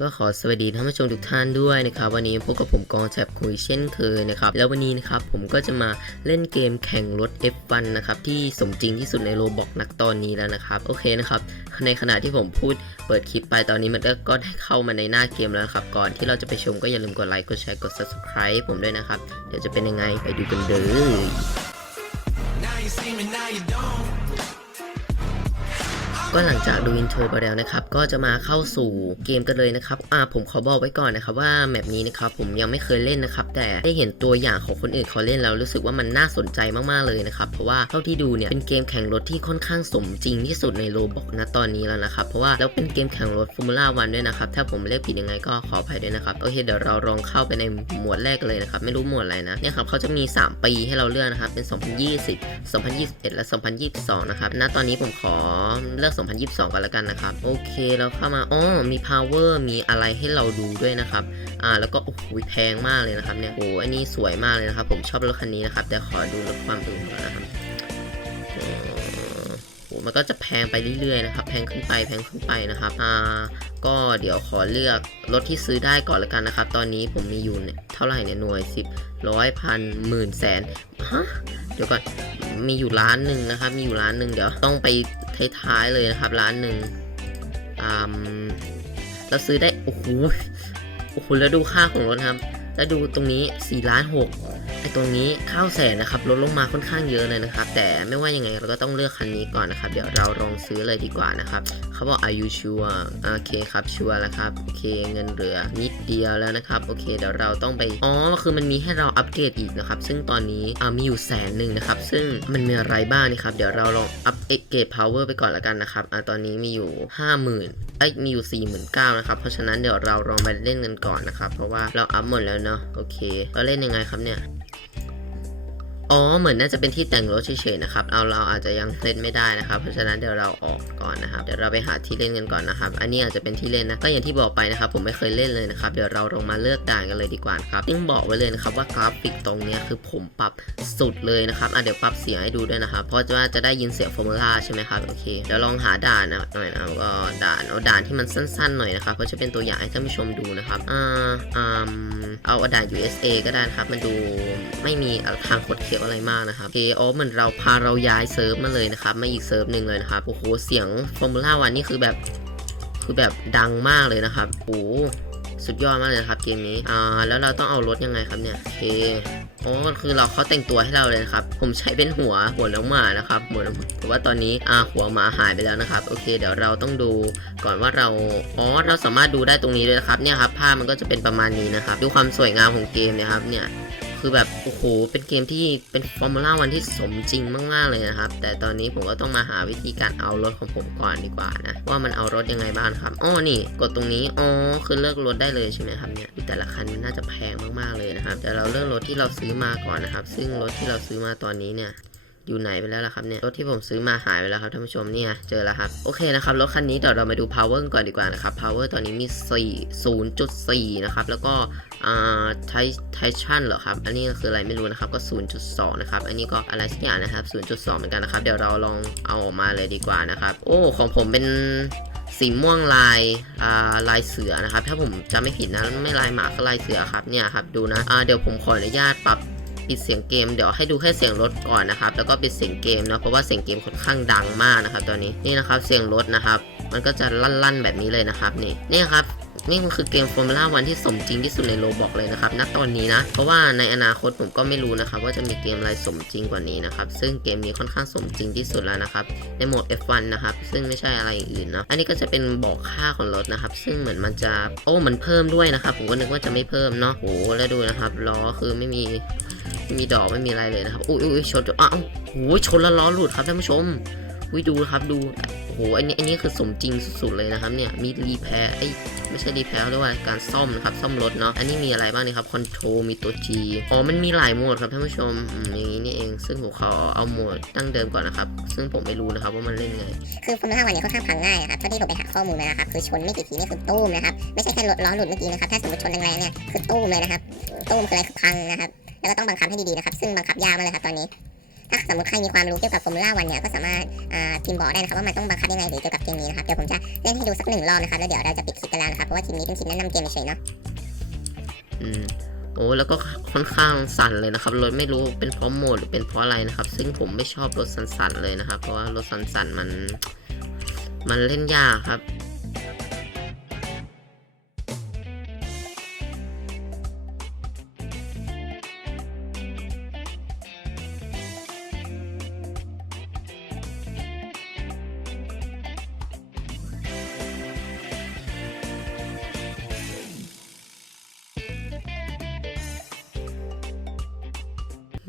ก็ขอสวัสดีท่านผู้ชมทุกท่านด้วยนะครับ วันนี้พบกับผมกองแจบคุยเช่นเคยนะครับแล้ววันนี้นะครับผมก็จะมาเล่นเกมแข่งรถ F1 นะครับที่สมจริงที่สุดในโรบอกนักตอนนี้แล้วนะครับโอเคนะครับในขณะที่ผมพูดเปิดคลิปไปตอนนี้มันก็ได้เข้ามาในหน้าเกมแล้วครับก่อนที่เราจะไปชมก็อย่าลืมกดไลค์กดแชร์กด subscribe ผมด้วยนะครับเดี๋ยวจะเป็นยังไงไปดูกันเลย ก็หลังจากดูอินโทรไปแล้วนะครับก็จะมาเข้าสู่เกมกันเลยนะครับอ่าผมขอบอกไว้ก่อนนะครับว่าแมปนี้นะครับผมยังไม่เคยเล่นนะครับแต่ได้เห็นตัวอย่างของคนอื่นเขาเล่นแล้วรู้สึกว่ามันน่าสนใจมากๆเลยนะครับเพราะว่าเท่าที่ดูเนี่ยเป็นเกมแข่งรถที่ค่อนข้างสมจริงที่สุดในโรบอกนะตอนนี้แล้วนะครับเพราะว่าแล้วเป็นเกมแข่งรถฟอร์มูล่าวันด้วยนะครับถ้าผมเรียกผิดยังไไงก็ขออภัยด้วยนะครับโอเคเดี๋ยวเราลองเข้าไปในหมวดแรกเลยนะครับไม่รู้หมวดอะไรนะเนี่ยครับเขาจะมี 3 ปีให้เราเลือกนะครับเป็น 2020 2021 และ 2022 นะครับณตอนนี้ผมขอเลือก2022 กันแล้วกันนะครับ โอเคเราเข้ามาอ๋อมี power มีอะไรให้เราดูด้วยนะครับ อ่า แล้วก็ โอ้โหแพงมากเลยนะครับเนี่ยโอ้อันนี้สวยมากเลยนะครับ ผมชอบรถคันนี้นะครับ แต่ขอดูรถความอื่นก่อนนะครับ มันก็จะแพงไปเรื่อยๆนะครับ แพงขึ้นไปแพงขึ้นไปนะครับอ่าก็เดี๋ยวขอเลือกรถที่ซื้อได้ก่อนล้วกันนะครับ ตอนนี้ผมมีอยู่เนี่ยเท่าไหร่เนี่ยหน่วยสิบร้อยพันหมื่นแสนฮะเดี๋ยวก่อนมีอยู่ร้านหนึ่งนะครับ มีอยู่ร้านหนึ่งเดี๋ยวต้องไปท้ายๆเลยนะครับร้านหนึ่งอ่าเราซื้อได้โอ้โหโอ้โหแล้วดูค่าของรถครับ แล้วดูตรงนี้4ล้าน6 ไอตรงนี้ข้าวแสนนะครับลดลงมาค่อนข้างเยอะเลยนะครับ แต่ไม่ว่ายังไงเราก็ต้องเลือกคันนี้ก่อนนะครับ เดี๋ยวเราลองซื้อเลยดีกว่านะครับเขาบอก are you sure โอเคครับชัวร์แล้วครับโอเคเงินเหลือนิดเดียวแล้วนะครับโอเคเดี๋ยวเราต้องไปอ๋อคือมันมีให้เราอัปเกรดอีกนะครับ ซึ่งตอนนี้อ่ามีอยู่แสนหนึ่งนะครับ ซึ่งมันมีอะไรบ้างนี่ครับเดี๋ยวเราลองอัปเกรด power ไปก่อนล้วกันนะครับอ่าตอนนี้มีอยู่ 50,000เอ้มีอยู่ 49,000นะครับเพราะฉะนั้นเดี๋ยวเราลองไปเล่นกันก่อนนะครับ เพราะว่าเราอัพหมดแล้วเนาะโอเคเราเล่นยังไงครับเนี่ย อ๋อ เหมือนน่าจะเป็นที่แต่งรถเฉยๆนะครับ เอาเราอาจจะยังเล่นไม่ได้นะครับ เพราะฉะนั้นเดี๋ยวเราออกก่อนนะครับ เดี๋ยวเราไปหาที่เล่นกันก่อนนะครับ อันนี้อาจจะเป็นที่เล่นนะ ก็อย่างที่บอกไปนะครับ ผมไม่เคยเล่นเลยนะครับ เดี๋ยวเราลงมาเลือกด่านกันเลยดีกว่าครับยิ่งบอกไว้เลยนะครับว่ากราฟิกตรงนี้คือผมปรับสุดเลยนะครับ อะเดี๋ยวปรับเสียงให้ดูด้วยนะครับ เพราะว่าจะได้ยินเสียงฟอร์มูล่าใช่ไหมครับ โอเค เดี๋ยวลองหาด่านนะหน่อยนะก็ด่านเอาด่านที่มันสั้นๆหน่อยนะครับ เพราะจะเป็นตัวอย่างให้ท่านผู้ชมดูนะครับ อ่าอ่าเอาด่าน USA ก็ได้นะครับ มันดูไม่มีทางคดเคี้ยวอะไรมากนะครับเคอ๋อเหมือนเราพาเราย้ายเซิร์ฟมาเลยนะครับมาอีกเซิร์ฟหนึ่งเลยนะครับโอ้โหเสียงฟอร์มูล่าวันนี่คือแบบคือแบบดังมากเลยนะครับโอ้โหสุดยอดมากเลยครับเกมนี้ อ่า แล้วเราต้องเอารถยังไงครับเนี่ยโอเคอ๋อคือเราเขาแต่งตัวให้เราเลยนะครับ ผมใช้เป็นหัวหัวน้องหมานะครับหัวน้องหมาแต่ว่าตอนนี้อ่าหัวหมาหายไปแล้วนะครับ โอเค เดี๋ยวเราต้องดูก่อนว่าเรา อ๋อ เราสามารถดูได้ตรงนี้เลยนะครับ เนี่ยครับ ภาพมันก็จะเป็นประมาณนี้นะครับ ดูความสวยงามของเกมนะครับ เนี่ย คือแบบโอ้โหเป็นเกมที่เป็นฟอร์มูล่าวันที่สมจริงมากๆเลยนะครับ แต่ตอนนี้ผมก็ต้องมาหาวิธีการเอารถของผมก่อนดีกว่านะ ว่ามันเอารถยังไงบ้างครับอ๋อนี่ กดตรงนี้อ๋อคือเลือกรถได้เลยใช่ไหมครับเนี่ยแต่ละคันน่าจะแพงมากๆเลยนะครับแต่เราเลือกรถที่เราซื้อมาก่อนนะครับ ซึ่งรถที่เราซื้อมาตอนนี้เนี่ย อยู่ไหนไปแล้วล่ะครับเนี่ยรถที่ผมซื้อมาหายไปแล้วครับท่านผู้ชมเนี่ยเจอแล้วครับโอเคนะครับรถคันนี้เดี๋ยวเรามาดู power ก่อนดีกว่านะครับ power ตอนนี้มี 4 0.4 นะครับ แล้วก็อ่าไทไทชันเหรอครับ อันนี้คืออะไรไม่รู้นะครับก็ 0.2 นะครับ อันนี้ก็อะไรสักอย่างนะครับ 0.2 เหมือนกันนะครับ เดี๋ยวเราลองเอาออกมาเลยดีกว่านะครับ โอ้ของผมเป็นสีม่วงลายอ่าลายเสือนะครับ ถ้าผมจำไม่ผิดนะไม่ลายหมาก็ลายเสือครับเนี่ยครับดูนะอ่าเดี๋ยวผมขออนุญาตปรับ ปิดเสียงเกมเดี๋ยวให้ดูแค่เสียงรถก่อนนะครับ แล้วก็ปิดเสียงเกมนะเพราะว่าเสียงเกมค่อนข้างดังมากนะครับตอนนี้นี่นะครับเสียงรถนะครับ มันก็จะลั่นๆแบบนี้เลยนะครับนี่นี่ครับนี่มันคือเกมฟอร์มูล่าวันที่สมจริงที่สุดในโลบอกเลยนะครับ ณ ตอนนี้นะ เพราะว่าในอนาคตผมก็ไม่รู้นะครับ ว่าจะมีเกมอะไรสมจริงกว่านี้นะครับ ซึ่งเกมนี้ค่อนข้างสมจริงที่สุดแล้วนะครับ ในโหมด F1 นะครับ ซึ่งไม่ใช่อะไรอื่นเนาะอันนี้ก็จะเป็นบอกค่าของรถนะครับ ซึ่งเหมือนมันจะ โอ้ มันเพิ่มด้วยนะครับ ผมก็นึกว่าจะไม่เพิ่มเนาะ โอ้แล้วดูนะครับ ล้อคือไม่มี มีดอกไม่มีอะไรเลยนะครับอุ้ยอุ้ยชนอ้าวโอ้ยชนแล้วล้อหลุดครับท่านผู้ชมอุ้ยดูครับดูโอ้โหอันนี้อันนี้คือสมจริงสุดๆเลยนะครับเนี่ยมีรีแพร์ไอ้ไม่ใช่รีแพร์เรียกว่าการซ่อมนะครับซ่อมรถเนาะอันนี้มีอะไรบ้างนี่ครับคอนโทรมีตัว G อ๋อมันมีหลายโหมดครับท่านผู้ชมอย่างนี้นี่เองซึ่งผมขอเอาโหมดตั้งเดิมก่อนนะครับซึ่งผมไม่รู้นะครับว่ามันเล่นไงคือฟอร์มูล่าวันนี้ค่อนข้างพังง่ายอะครับเท่าที่ผมไปหาข้อมูลมานะครับคือชนไม่กี่ทีนี่คือตู้มนะครับไม่ใช่แค่ล้อหลุดเมื่อกี้นะครับถ้าสมมติชนแรงๆเนี่ยคือตู้มเลยนะครับตู้มคืออะไรพังนะครับ แล้วก็ต้องบังคับให้ดีๆนะครับ ซึ่งบังคับยากมากเลยครับตอนนี้ ถ้าสมมติใครมีความรู้เกี่ยวกับฟอร์มูล่าวันเนี่ยก็สามารถพิมพ์บอกได้นะครับว่ามันต้องบังคับยังไงหรือเกี่ยวกับเกมนี้นะครับเดี๋ยวผมจะเล่นให้ดูสักหนึ่งรอบนะครับแล้วเดี๋ยวเราจะปิดคลิปกันแล้วนะครับเพราะว่าคลิปนี้เป็นคลิปแนะนำเกมเฉยเนาะอืมโอ้แล้วก็ค่อนข้างสั่นเลยนะครับรถไม่รู้เป็นเพราะโหมดหรือเป็นเพราะอะไรนะครับ ซึ่งผมไม่ชอบรถสั่นๆเลยนะครับ เพราะว่ารถสั่นๆมัน มันเล่นยากครับ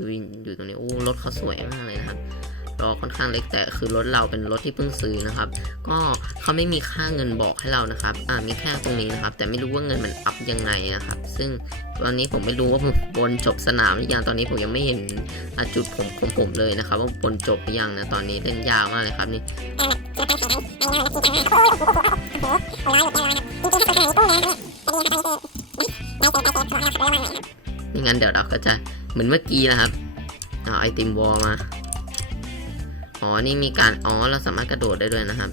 วินอยู่ตรงนี้โอ้รถเขาสวยมากเลยนะครับล้อค่อนข้างเล็กแต่คือรถเราเป็นรถที่เพิ่งซื้อนะครับ ก็เขาไม่มีค่าเงินบอกให้เรานะครับอ่ามีแค่ตรงนี้นะครับ แต่ไม่รู้ว่าเงินมันอัพยังไงนะครับ ซึ่งตอนนี้ผมไม่รู้ว่าผมบนจบสนามหรือยังตอนนี้ผมยังไม่เห็นจุดผมของผมเลยนะครับ ว่าบนจบหรือยังนะตอนนี้เล่นยากมากเลยครับนี่ ไม่งั้นเดี๋ยวเราก็จะเหมือนเมื่อกี้นะครับเอาไอติมวอลมา อ๋อ นี่มีการ อ๋อ เราสามารถกระโดดได้ด้วยนะครับ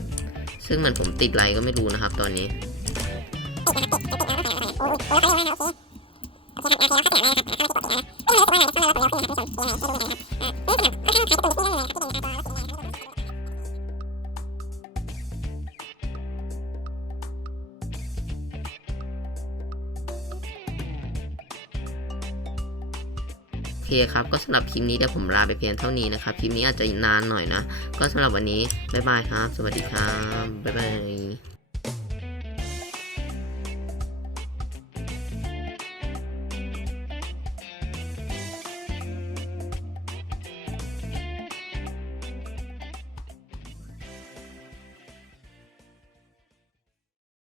ซึ่งเหมือนผมติดอะไรก็ไม่รู้นะครับตอนนี้โเคครับ ก็สำหรับคลิปนี้เดี๋ยวผมลาไปเพียงเท่านี้นะครับ คลิปนี้อาจจะนานหน่อยนะ ก็สำหรับวันนี้ บ๊ายบายครับ สวัสดีครับ บ๊ายบาย